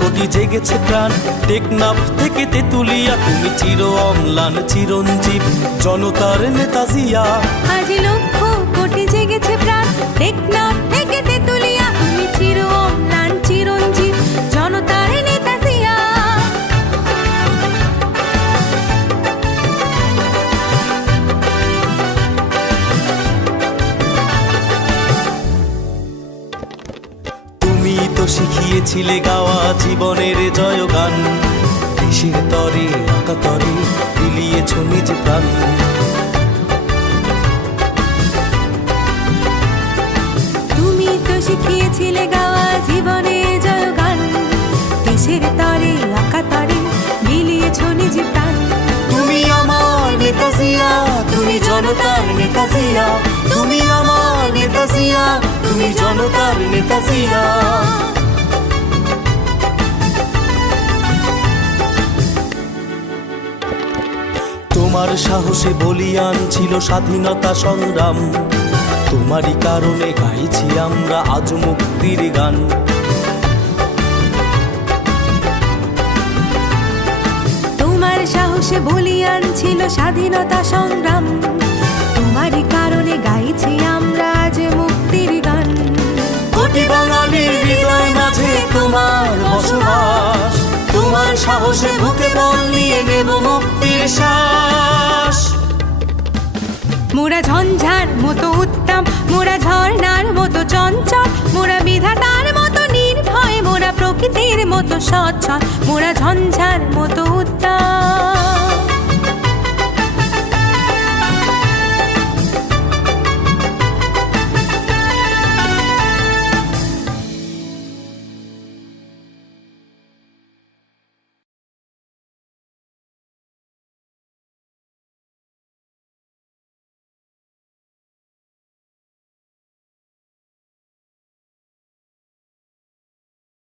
কোটি জেগেছে প্রাণ। টেকনাফ থেকে তেতুলিয়া তুমি চির অম্লান চিরঞ্জীব, জনতার নেতা জিয়া। আজ লক্ষ কোটি জেগেছে প্রাণ। টেকনাফ থেকে তেতুলিয়া তুমি চির অম্লান চিরঞ্জীব, জনতার নেতা জিয়া। তুমি তো শিখিয়েছিলে গাওয়া জীবনের জয়গান, দেশের তরে আকাতরে বিলিয়েছ নিজ প্রাণ। তুমি তো শিখিয়েছিলে গাওয়া জীবনের জয়গান, দেশের তরে আকাতরে বিলিয়েছ নিজ প্রাণ। তুমি আমার নেতা জিয়া, তুমি জনতার নেতা জিয়া। তুমি আমার নেতা জিয়া, তুমি জনতার নেতা জিয়া। তোমার সাহসে বলিয়ান ছিল স্বাধীনতা সংগ্রাম, তোমারই কারণে গাইছি আমরা আজ মুক্তির গান। তোমার সাহসে বলিয়ান ছিল স্বাধীনতা সংগ্রাম, তোমারই কারণে গাইছি আমরা আজ মুক্তির গান। কোটি বাঙালির হৃদয় মাঝে তোমার বসবাস, তোমার সাহসে বুকে বল নিয়ে নেব মুক্তির শ্বাস। মোরা ঝঞ্ঝার মতো উত্তম, মোরা ঝর্ণার মতো চঞ্চল, মোরা বিধাতার মতো নির্ভয়, মোরা প্রকৃতির মতো সচ্ছল, মোরা ঝঞ্ঝার মতো উত্তম।